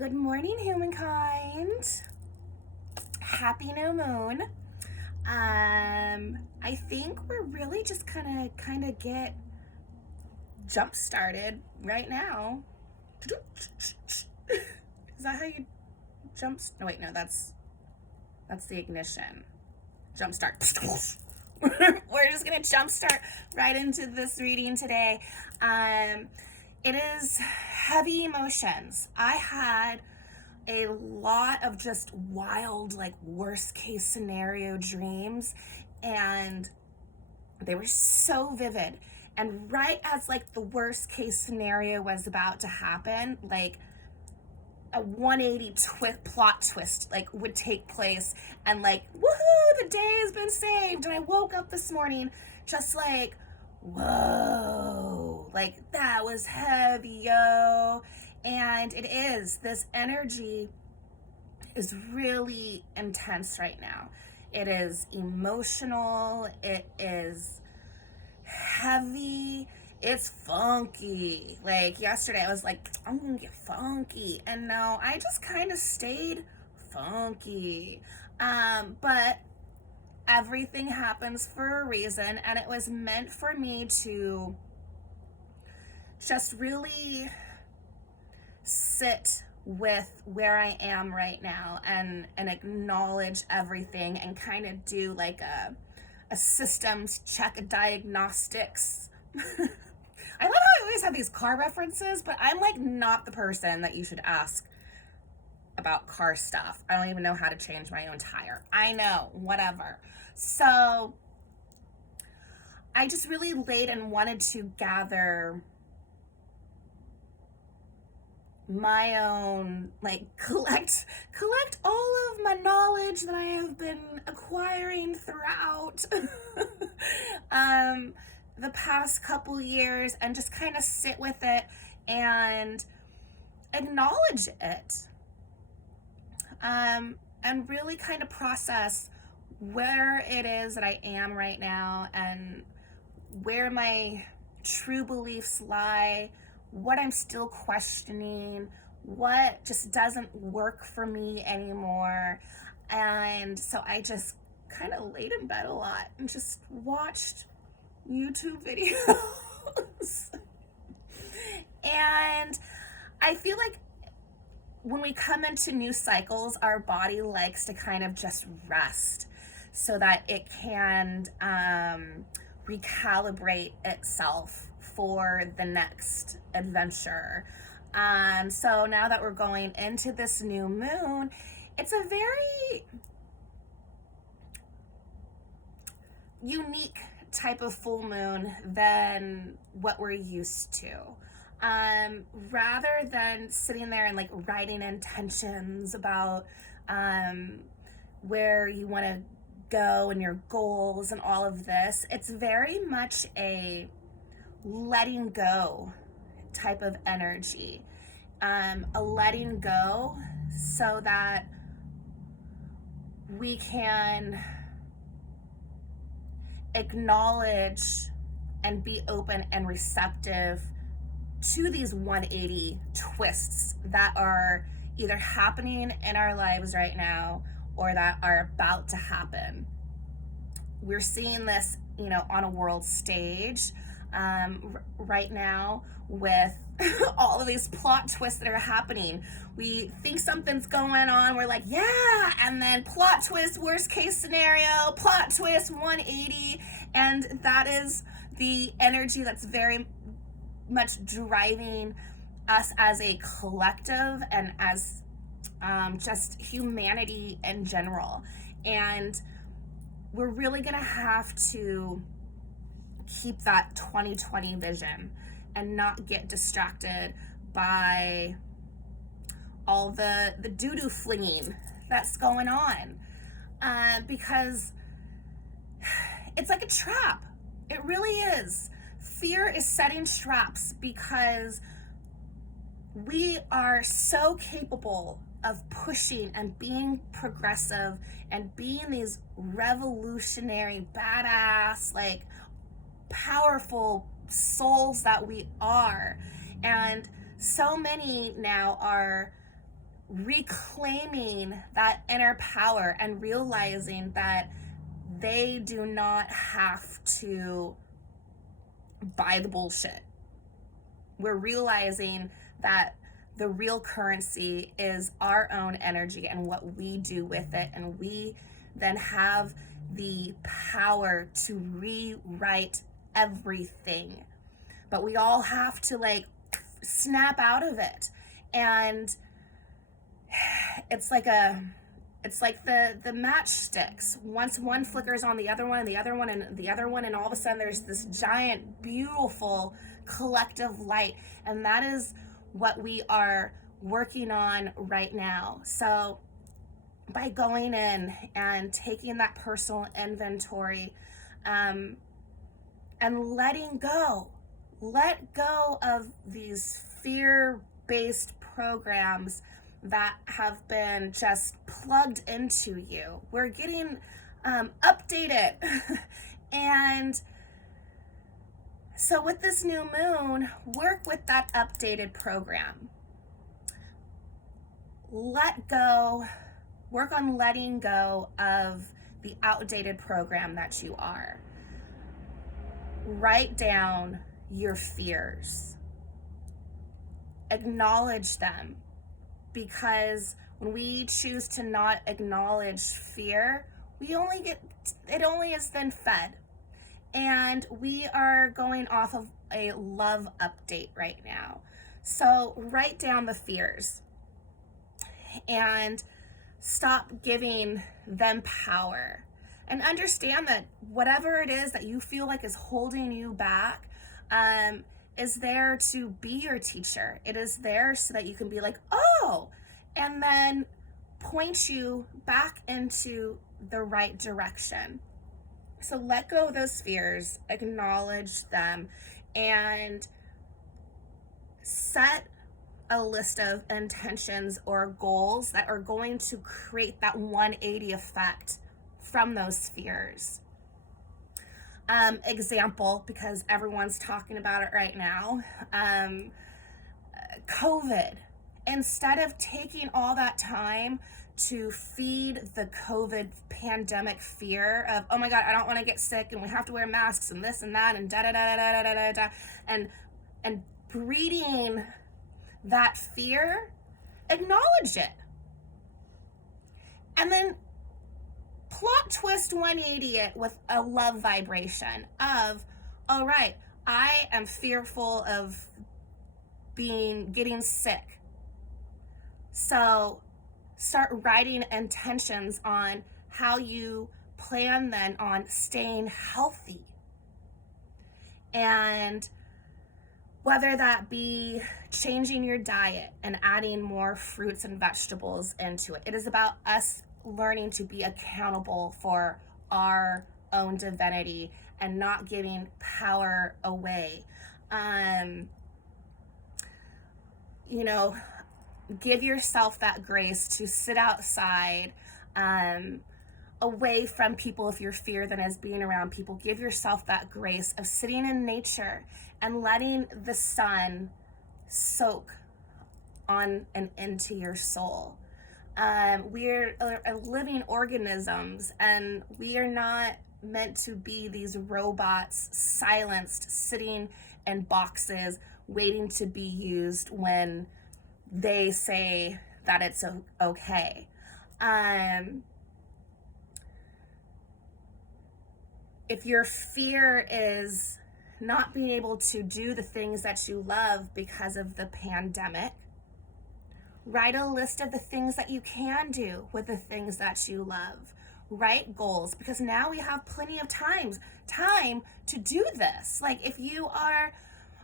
Good morning, humankind. Happy new moon. I think we're really just kind of get jump started right now. Is that how you jump? No, wait, no, that's the ignition. Jump start. We're just gonna jump start right into this reading today. It is heavy emotions. I had a lot of just wild, like, worst case scenario dreams, and they were so vivid. And right as like the worst case scenario was about to happen, like a 180 plot twist like would take place, and like, woohoo, the day has been saved. And I woke up this morning just like, whoa, like that was heavy, yo. And it is, this energy is really intense right now. It is emotional, it is heavy, it's funky. Like yesterday I was like, I'm gonna get funky, and no, I just kind of stayed funky. But everything happens for a reason, and it was meant for me to just really sit with where I am right now and acknowledge everything and kind of do like a systems check, a diagnostics. I love how I always have these car references, but I'm like not the person that you should ask about car stuff. I don't even know how to change my own tire. I know, whatever. So I just really laid and wanted to gather my own, like, collect all of my knowledge that I have been acquiring throughout the past couple years, and just kind of sit with it and acknowledge it, and really kind of process where it is that I am right now and where my true beliefs lie, what I'm still questioning, what just doesn't work for me anymore. And so I just kind of laid in bed a lot and just watched YouTube videos. And I feel like when we come into new cycles, our body likes to kind of just rest so that it can recalibrate itself for the next adventure. So now that we're going into this new moon, it's a very unique type of full moon than what we're used to. Rather than sitting there and like writing intentions about where you want to go and your goals and all of this, it's very much a letting go type of energy. A letting go so that we can acknowledge and be open and receptive to these 180 twists that are either happening in our lives right now or that are about to happen. We're seeing this, on a world stage right now with all of these plot twists that are happening. We think something's going on, we're like, yeah, and then plot twist, worst case scenario, plot twist, 180, and that is the energy that's very much driving us as a collective and as just humanity in general. And we're really gonna have to keep that 2020 vision and not get distracted by all the doo-doo flinging that's going on, because it's like a trap. It really is. Fear is setting traps because we are so capable of pushing and being progressive and being these revolutionary, badass, like, powerful souls that we are. And so many now are reclaiming that inner power and realizing that they do not have to buy the bullshit. We're realizing that the real currency is our own energy and what we do with it, and we then have the power to rewrite everything. But we all have to like snap out of it. And it's like the matchsticks. Once one flickers on the other one and the other one and the other one, and all of a sudden there's this giant, beautiful collective light. And that is what we are working on right now. So by going in and taking that personal inventory, and letting go, let go of these fear-based programs that have been just plugged into you. We're getting updated. And so with this new moon, work with that updated program. Let go, work on letting go of the outdated program that you are. Write down your fears. Acknowledge them. Because when we choose to not acknowledge fear, it only is then fed. And we are going off of a love update right now. So write down the fears and stop giving them power. And understand that whatever it is that you feel like is holding you back, is there to be your teacher. It is there so that you can be like, oh, and then point you back into the right direction. So let go of those fears, acknowledge them, and set a list of intentions or goals that are going to create that 180 effect from those fears. Example, because everyone's talking about it right now, COVID. Instead of taking all that time to feed the COVID pandemic fear of, oh my God, I don't want to get sick and we have to wear masks and this and that and da da da da da da da da, and breeding that fear, acknowledge it. And then plot twist 180 it with a love vibration of, all right, I am fearful of getting sick. So start writing intentions on how you plan then on staying healthy. And whether that be changing your diet and adding more fruits and vegetables into it. It is about us learning to be accountable for our own divinity and not giving power away. Give yourself that grace to sit outside, away from people if your fear then is being around people. Give yourself that grace of sitting in nature and letting the sun soak on and into your soul. We're living organisms, and we are not meant to be these robots, silenced, sitting in boxes, waiting to be used when they say that it's okay. If your fear is not being able to do the things that you love because of the pandemic, write a list of the things that you can do with the things that you love. Write goals, because now we have plenty of time to do this. Like if you are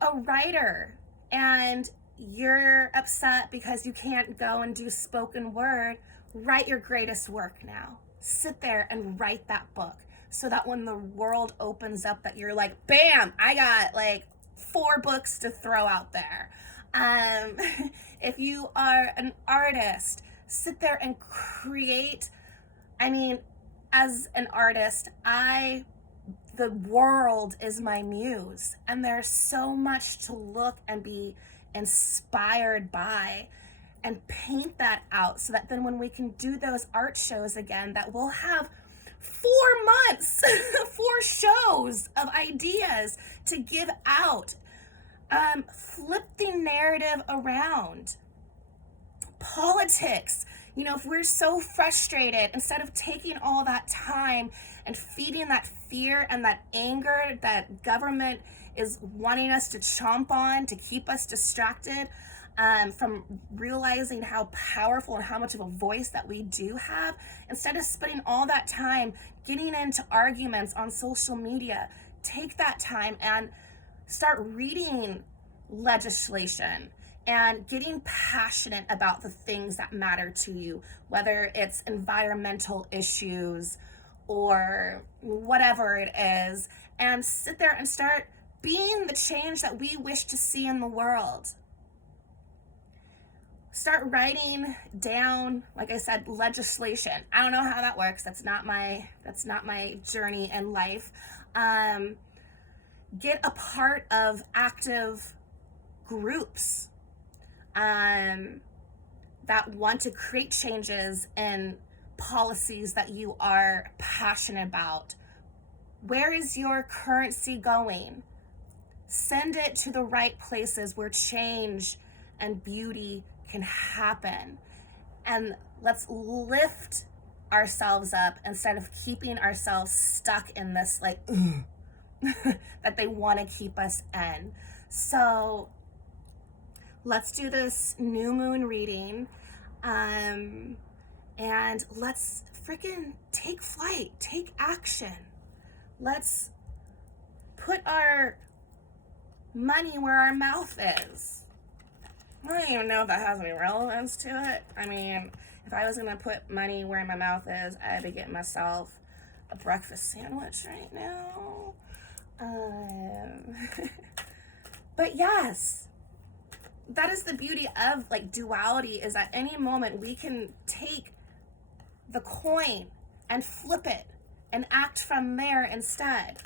a writer and you're upset because you can't go and do spoken word, write your greatest work now. Sit there and write that book so that when the world opens up that you're like, bam, I got like 4 books to throw out there. If you are an artist, sit there and create. I mean, as an artist, the world is my muse, and there's so much to look and be inspired by. and paint that out so that then when we can do those art shows again, that we'll have 4 months, 4 shows of ideas to give out. Flip the narrative around. Politics, if we're so frustrated, instead of taking all that time and feeding that fear and that anger that government is wanting us to chomp on to keep us distracted from realizing how powerful and how much of a voice that we do have, instead of spending all that time getting into arguments on social media, take that time and start reading legislation and getting passionate about the things that matter to you, whether it's environmental issues or whatever it is, and sit there and start being the change that we wish to see in the world. Start writing down, like I said, legislation. I don't know how that works. That's not my journey in life. Get a part of active groups that want to create changes in policies that you are passionate about. Where is your currency going? Send it to the right places where change and beauty can happen. And let's lift ourselves up instead of keeping ourselves stuck in this that they want to keep us in. So let's do this new moon reading, and let's freaking take flight, take action. Let's put our money where our mouth is. I don't even know if that has any relevance to it. I mean, if I was going to put money where my mouth is, I'd be getting myself a breakfast sandwich right now. But yes, that is the beauty of duality, is at any moment we can take the coin and flip it and act from there instead.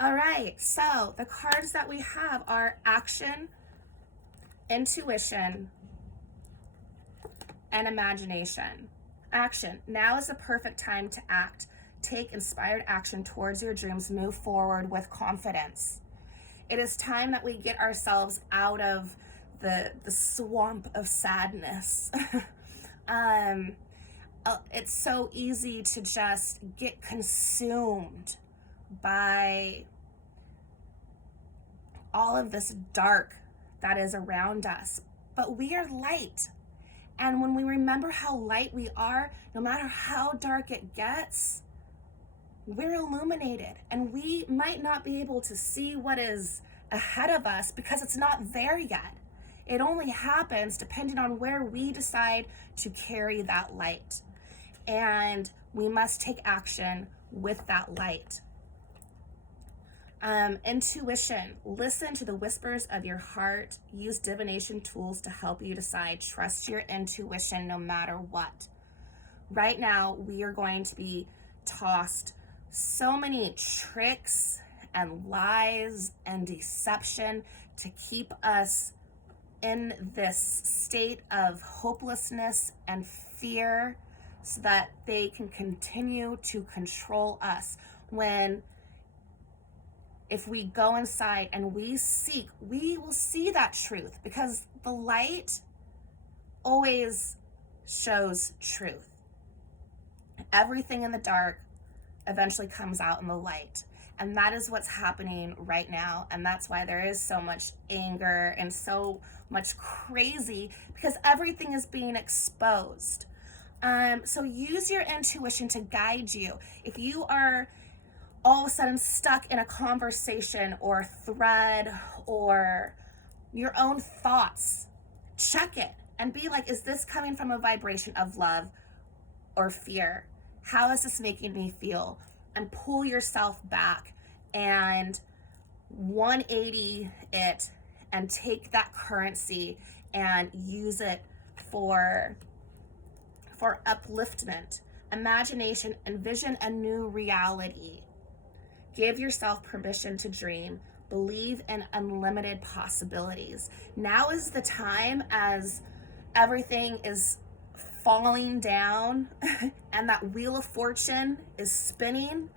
All right, so the cards that we have are action, intuition, and imagination. Action. Now is the perfect time to act. Take inspired action towards your dreams. Move forward with confidence. It is time that we get ourselves out of the swamp of sadness. It's so easy to just get consumed by all of this dark that is around us. But we are light. And when we remember how light we are, no matter how dark it gets, we're illuminated. And we might not be able to see what is ahead of us because it's not there yet. It only happens depending on where we decide to carry that light. And we must take action with that light. Intuition. Listen to the whispers of your heart. Use divination tools to help you decide. Trust your intuition no matter what. Right now, we are going to be tossed so many tricks and lies and deception to keep us in this state of hopelessness and fear so that they can continue to control us. When if we go inside and we seek, we will see that truth, because the light always shows truth. Everything in the dark eventually comes out in the light. And that is what's happening right now. And that's why there is so much anger and so much crazy, because everything is being exposed. So use your intuition to guide you. If you are all of a sudden stuck in a conversation or thread or your own thoughts, check it and be like, is this coming from a vibration of love or fear? How is this making me feel? And pull yourself back and 180 it and take that currency and use it for upliftment, imagination, envision a new reality. Give yourself permission to dream. Believe in unlimited possibilities. Now is the time, as everything is falling down and that wheel of fortune is spinning.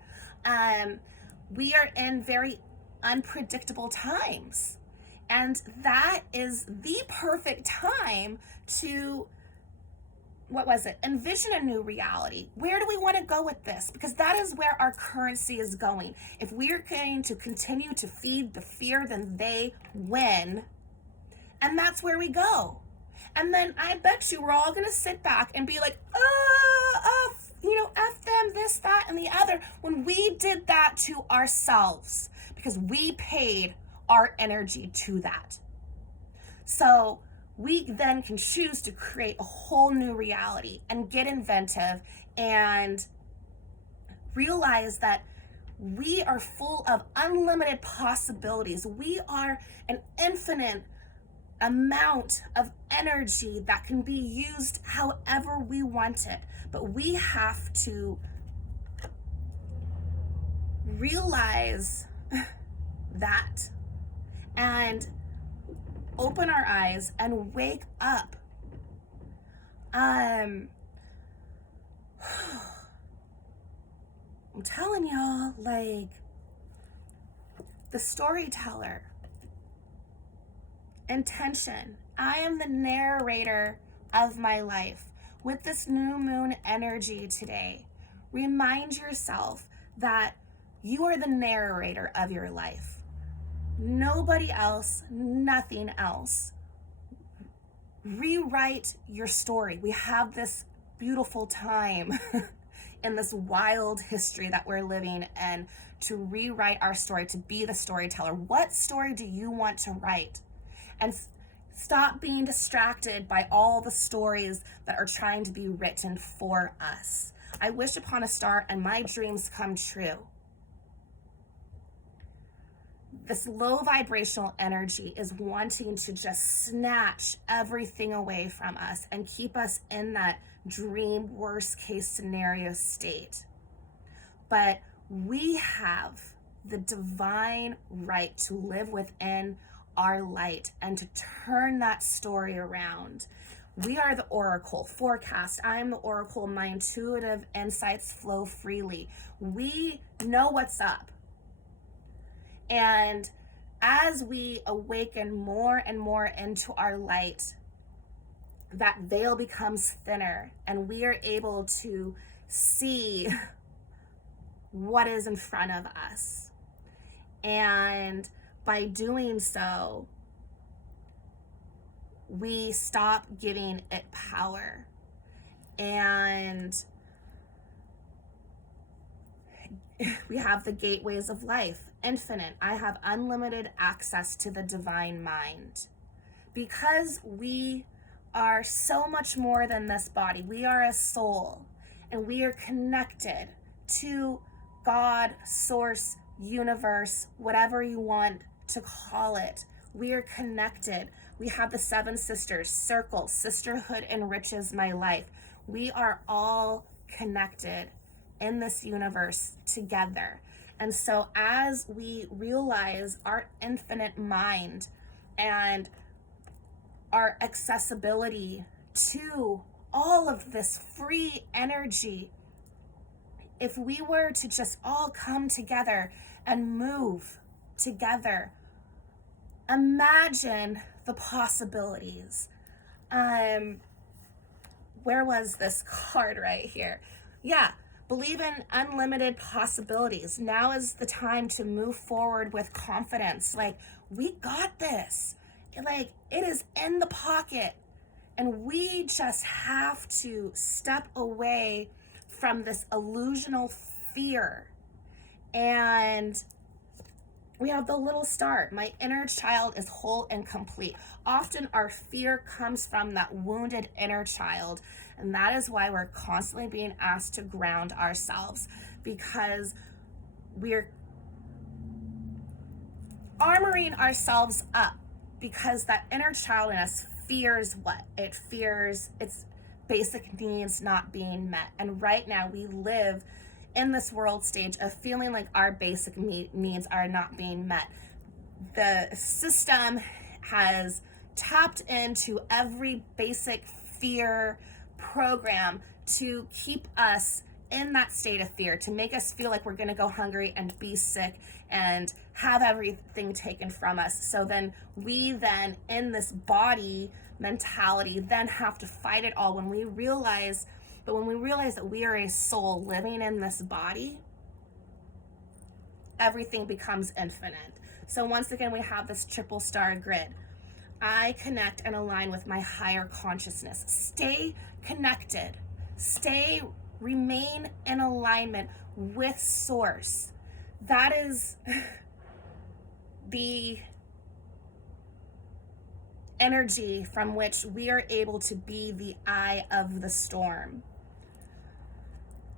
We are in very unpredictable times. And that is the perfect time to, envision a new reality. Where do we want to go with this? Because that is where our currency is going. If we're going to continue to feed the fear, then they win. And that's where we go. And then I bet you we're all going to sit back and be like, F them, this, that, and the other, when we did that to ourselves because we paid our energy to that. So we then can choose to create a whole new reality and get inventive and realize that we are full of unlimited possibilities. We are an infinite amount of energy that can be used however we want it. But we have to realize that and open our eyes and wake up. I'm telling y'all, like, the storyteller, intention. I am the narrator of my life. With this new moon energy today, remind yourself that you are the narrator of your life. Nobody else, nothing else. Rewrite your story. We have this beautiful time in this wild history that we're living in to rewrite our story, to be the storyteller. What story do you want to write? And stop being distracted by all the stories that are trying to be written for us. I wish upon a star and my dreams come true. This low vibrational energy is wanting to just snatch everything away from us and keep us in that dream worst case scenario state. But we have the divine right to live within our light and to turn that story around. We are the oracle forecast. I am the oracle. My intuitive insights flow freely. We know what's up. And as we awaken more and more into our light, that veil becomes thinner and we are able to see what is in front of us. And by doing so, we stop giving it power. And we have the gateways of life, infinite. I have unlimited access to the divine mind. Because we are so much more than this body. We are a soul, and we are connected to God, source, universe, whatever you want to call it. We are connected. We have the 7 sisters, circle, sisterhood enriches my life. We are all connected in this universe together. And so as we realize our infinite mind and our accessibility to all of this free energy, if we were to just all come together and move together, imagine the possibilities. Where was this card right here? Yeah, believe in unlimited possibilities. Now is the time to move forward with confidence. Like, we got this. Like, it is in the pocket. And we just have to step away from this illusional fear. And we have the little star. My inner child is whole and complete. Often our fear comes from that wounded inner child. And that is why we're constantly being asked to ground ourselves, because we're armoring ourselves up, because that inner child in us fears what? It fears its basic needs not being met. And right now we live in this world stage of feeling like our basic needs are not being met. the system has tapped into every basic fear program to keep us in that state of fear, to make us feel like we're going to go hungry and be sick and have everything taken from us. So then we then in this body mentality then have to fight it all when we realize that we are a soul living in this body, everything becomes infinite. So once again, we have this triple star grid. I connect and align with my higher consciousness. Stay connected. Remain in alignment with source. That is the energy from which we are able to be the eye of the storm.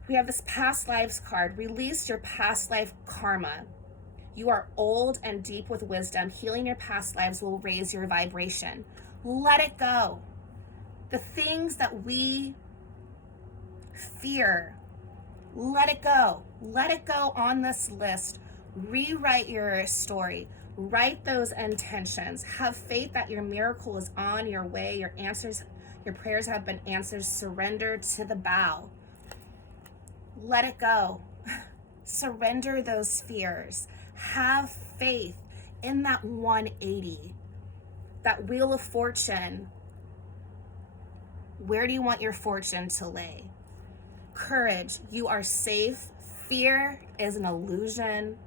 We have this past lives card. Release your past life karma. You are old and deep with wisdom. Healing your past lives will raise your vibration. Let it go. The things that we fear, let it go. Let it go on this list. Rewrite your story. Write those intentions. Have faith that your miracle is on your way. Your answers, your prayers have been answered. Surrender to the bow. Let it go. Surrender those fears. Have faith in that 180, that wheel of fortune. Where do you want your fortune to lay? Courage, you are safe. Fear is an illusion.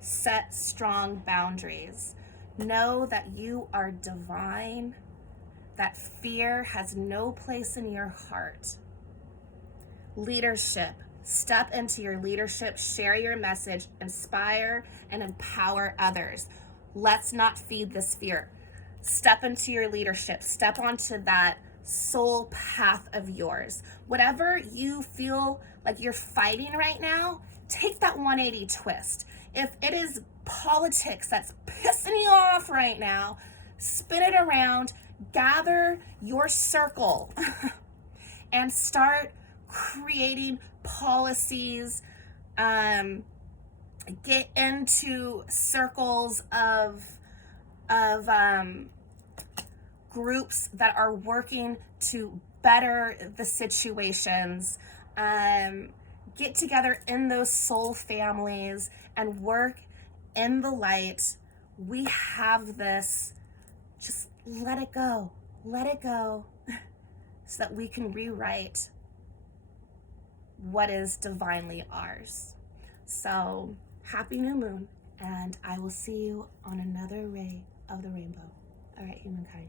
Set strong boundaries. Know that you are divine, that fear has no place in your heart. Leadership. Step into your leadership, share your message, inspire and empower others. Let's not feed this fear. Step into your leadership. Step onto that soul path of yours. Whatever you feel like you're fighting right now, take that 180 twist. If it is politics that's pissing you off right now, spin it around, gather your circle and start creating policies. Get into circles of groups that are working to better the situations. Get together in those soul families and work in the light. We have this. Just let it go. Let it go so that we can rewrite what is divinely ours. So happy new moon, and I will see you on another ray of the rainbow. All right, humankind.